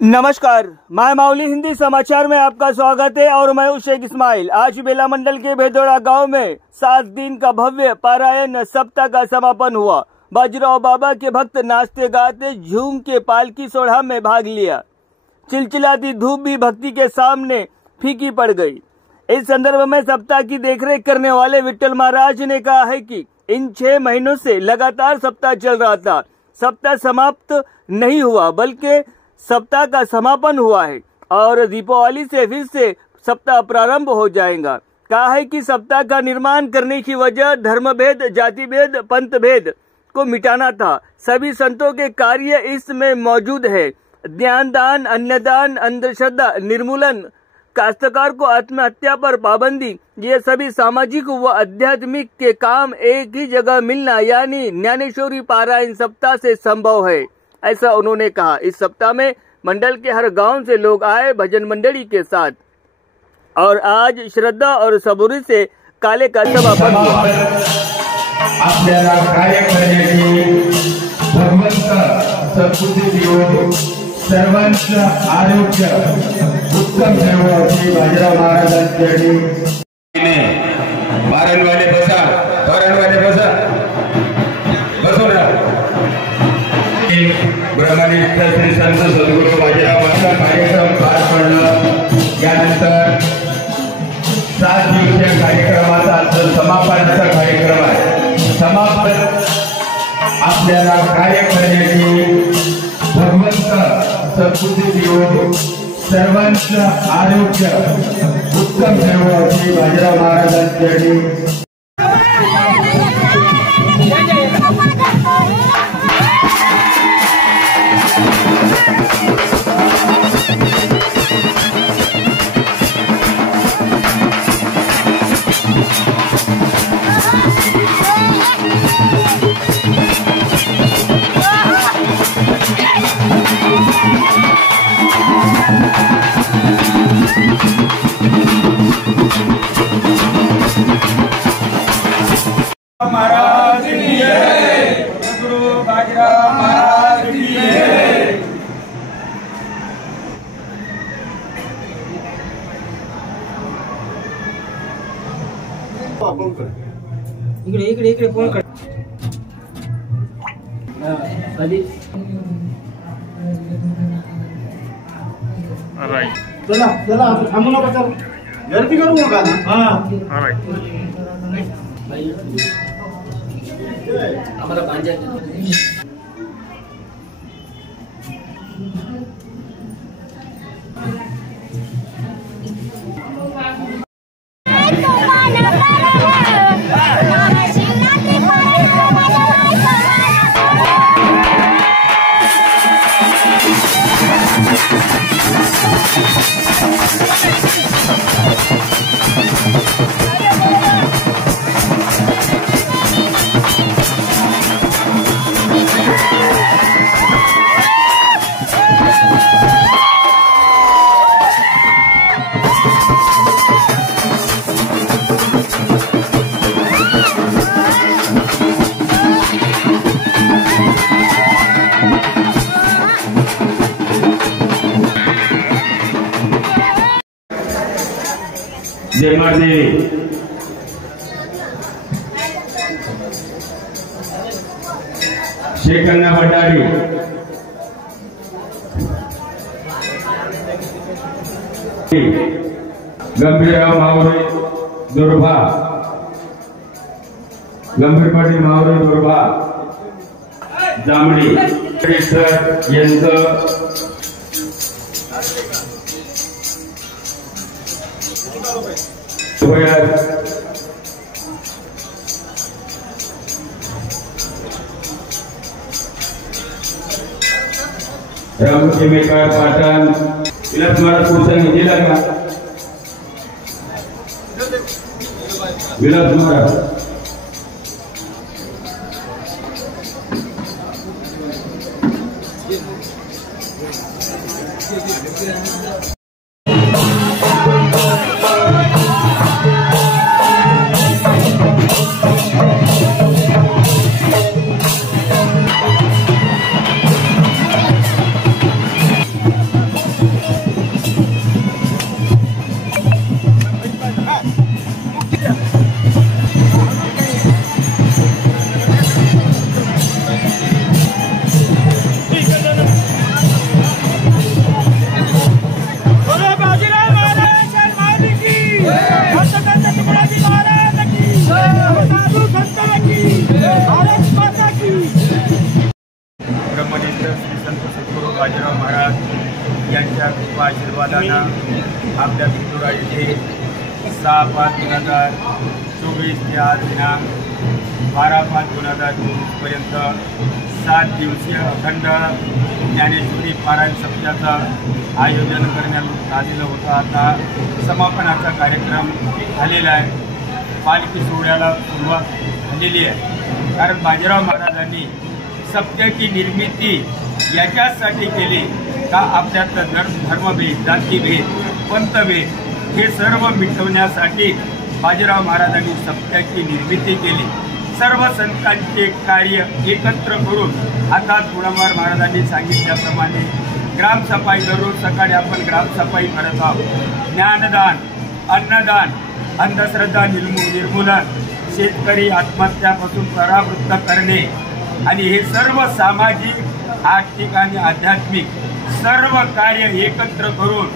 नमस्कार, मैं माउली हिंदी समाचार में आपका स्वागत है और मैं हूं शेख इस्माइल। आज बेला मंडल के भेदोड़ा गांव में 7 दिन का भव्य पारायण सप्ताह का समापन हुआ। बाजीराव बाबा के भक्त नाचते गाते झूम के पालकी सोढ़ा में भाग लिया। चिलचिलाती धूप भी भक्ति के सामने फीकी पड़ गई। इस संदर्भ में सप्ताह की देखरेख करने वाले विट्ठल महाराज ने कहा है कि इन 6 महीनों से लगातार सप्ताह चल रहा था। सप्ताह समाप्त नहीं हुआ बल्कि सप्ताह का समापन हुआ है और दीपावली से फिर से सप्ताह प्रारंभ हो जाएगा। कहा है कि सप्ताह का निर्माण करने की वजह धर्म भेद, जाति भेद, पंथ भेद को मिटाना था। सभी संतों के कार्य इसमें मौजूद है। ज्ञान दान, अन्नदान, अंधश्रद्धा निर्मूलन, काश्तकार को आत्महत्या पर पाबंदी, ये सभी सामाजिक व आध्यात्मिक के काम एक ही जगह मिलना यानी ज्ञानेश्वरी पारायण सप्ताह से संभव है, ऐसा उन्होंने कहा। इस सप्ताह में मंडल के हर गांव से लोग आए भजन मंडली के साथ और आज श्रद्धा और सबुरी से काले का समापन हुआ। आपल्याला कार्य करण्याची भगवंत सद्बुद्धी देवो, सर्वांचं आरोग्य उत्तम ठेवो अशी बाजीराव महाराजांची वारंवारे बसा, बसून राहा। ब्रह्मनिष्ठ श्री संत सद्गुरू बाजीरावांचा कार्यक्रम पार पडला। यानंतर 7 दिवसीय कार्यक्रमाचा समापनाचा कार्यक्रम आहे। समापन आपल्याला कार्य करण्याची भगवंत सद्बुद्धी देवो, सर्वांचं आरोग्य उत्तम ठेवो अशी बाजीराव महाराजांची महाराज की जय, गुरु बाजीराव महाराज की जय। इकडे फोन कर। चला थांबू नका, चल गर्दी करू नका ना। हमारा पांजा देवी शेखन्ना भंडारी, गंभीरराव मावरे दुर्भा, गंभीर पाटील मावरे दुर्भा जांभळी सर यांचं रामजी मेकार पाटण विलास महाराज पुढचा दिला का? विलास महाराज महाराज यांच्या कृपा आशीर्वादानं आपल्या भेदोडा येथे 6/5/2024 ते आज दिनांक 12/5/2024 पर्यंत 7 दिवसीय अखंड ज्ञानेश्वरी पारायण सप्ताहाचं आयोजन करण्यात आलेलं होतं. आता समापनाचा कार्यक्रम झालेला आहे. पालखी सोहळ्याला सुरुवात झालेली आहे. कारण बाजीराव महाराजांनी सत्याची निर्मिती याच्यासाठी केली का आपल्यातलं धर्मभेद, जातीभेद, पंथभेद हे सर्व मिटवण्यासाठी बाजीराव महाराजांनी सत्याची निर्मिती केली. सर्व संतांचे कार्य एकत्र करून आता थोडाफार महाराजांनी सांगितल्याप्रमाणे ग्रामसफाई, दररोज सकाळी आपण ग्रामसफाई करत आहोत. ज्ञानदान, अन्नदान, अंधश्रद्धा निर्मूलन, शेतकरी आत्महत्यापासून परावृत्त करणे आणि हे सर्व सामाजिक, आर्थिक आणि आध्यात्मिक सर्व कार्य एकत्र करून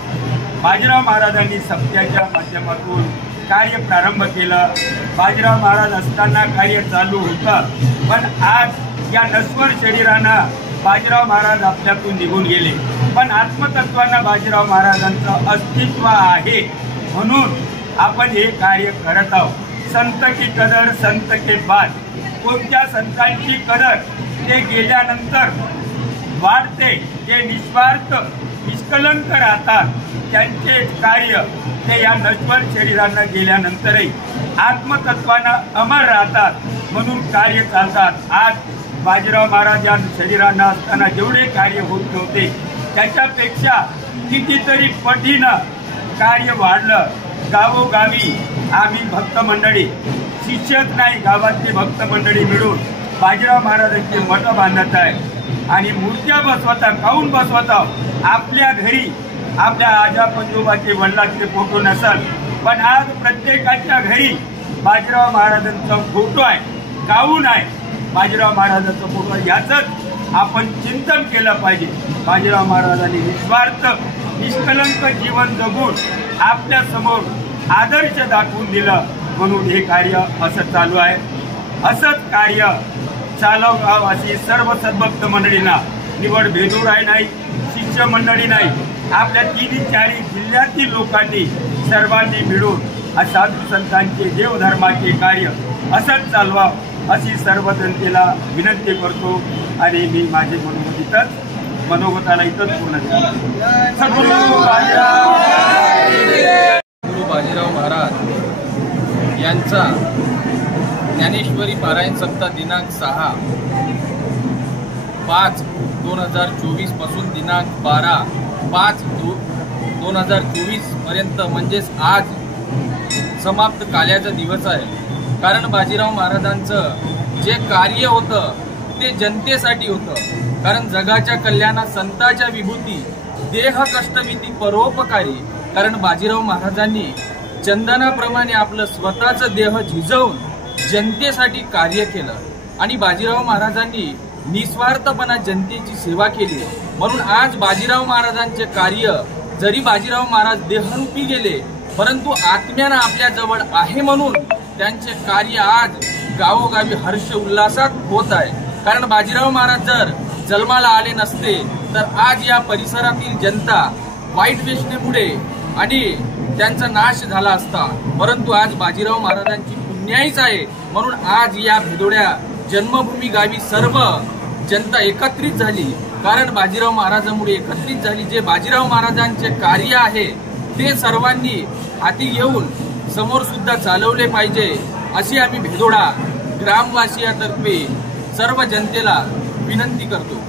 बाजीराव महाराजांनी सप्त्याच्या माध्यमातून कार्य प्रारंभ केलं. बाजीराव महाराज असताना कार्य चालू होतं, पण आज या नश्वर शरीरानं बाजीराव महाराज आपल्यातून निघून गेले, पण आत्मतत्वानं बाजीराव महाराजांचं अस्तित्व आहे म्हणून आपण हे कार्य करत आहोत. संत की कदर संत के बाद. कोणत्या संतांची कदर ते गेल्यानंतर वाढते, ते निस्वार्थ निष्कलंक राहतात. त्यांचे कार्य ते या नश्वर शरीरांना गेल्यानंतरही आत्मतत्वानं अमर राहतात म्हणून कार्य चालतात. आज बाजीराव महाराज या शरीरांना असताना जेवढे कार्य होत नव्हते त्याच्यापेक्षा कितीतरी पटीनं कार्य वाढलं. गावोगावी आम्ही भक्त मंडळी, शिष्यच नाही, गावातली भक्त मंडळी मिळून बाजीराव महाराजांचे मठ बांधत आहे आणि मूर्त्या बसवता, काऊन बसवता. आपल्या घरी आपल्या आजा पंजोबाचे वडिलांचे फोटो नसल, पण आज प्रत्येकाच्या घरी बाजीराव महाराजांचा फोटो आहे. काऊन आहे बाजीराव महाराजांचा फोटो? याचंच आपण चिंतन केलं पाहिजे. बाजीराव महाराजांनी निस्वार्थ निष्कलंक जीवन जगून आपल्या समोर आदर्श दाखवून दिलं म्हणून हे कार्य असं चालू आहे. असंच कार्य चालवावं अशी सर्व सद्भक्त मंडळींना, निवड भेदोड नाही, शिष्य मंडळी नाही, आपल्या 3-4 जिल्ह्यातील लोकांनी सर्वांनी मिळून साधू संतांचे देवधर्माचे कार्य असंच चालवा अशी सर्व जनतेला विनंती करतो आणि मी माझे मनोगताला इथंच पूर्ण करतो. सद्गुरू बाजीराव महाराज यांचा ज्ञानेश्वरी पारायण सप्ताह दिनांक 6/5/2024 पासून दिनांक 12/5/2024 पर्यंत म्हणजेच आज समाप्त काल्याचा दिवस आहे. कारण बाजीराव महाराजांचं जे कार्य होतं ते जनतेसाठी होतं. कारण जगाच्या कल्याणात संतांच्या विभूती, देह कष्टविधी परोपकारी. कारण बाजीराव महाराजांनी चंदनाप्रमाणे आपलं स्वतःचं देह झिजवून जनतेसाठी कार्य केलं आणि बाजीराव महाराजांनी निस्वार्थपणा जनतेची सेवा केली. म्हणून आज बाजीराव महाराजांचे कार्य, जरी बाजीराव महाराज देहरूपी गेले परंतु आत्म्यानं आपल्या जवळ आहे म्हणून त्यांचे कार्य आज गावोगावी हर्ष उल्हासात होत आहे. कारण बाजीराव महाराज जर जन्माला आले नसते तर आज या परिसरातील जनता वाईट वेशनेमुळे आणि त्यांचा नाश झाला असता. परंतु आज बाजीराव महाराजांची पुण्याईच आहे म्हणून आज या भेदोड्या जन्मभूमी गावी सर्व जनता एकत्रित झाली. कारण बाजीराव महाराजांमुळे एकत्रित झाली. जे बाजीराव महाराजांचे कार्य आहे ते सर्वांनी हाती घेऊन समोर सुद्धा चालवले पाहिजे अशी आम्ही भेदोडा ग्रामवासियांतर्फे सर्व जनतेला विनंती करतो.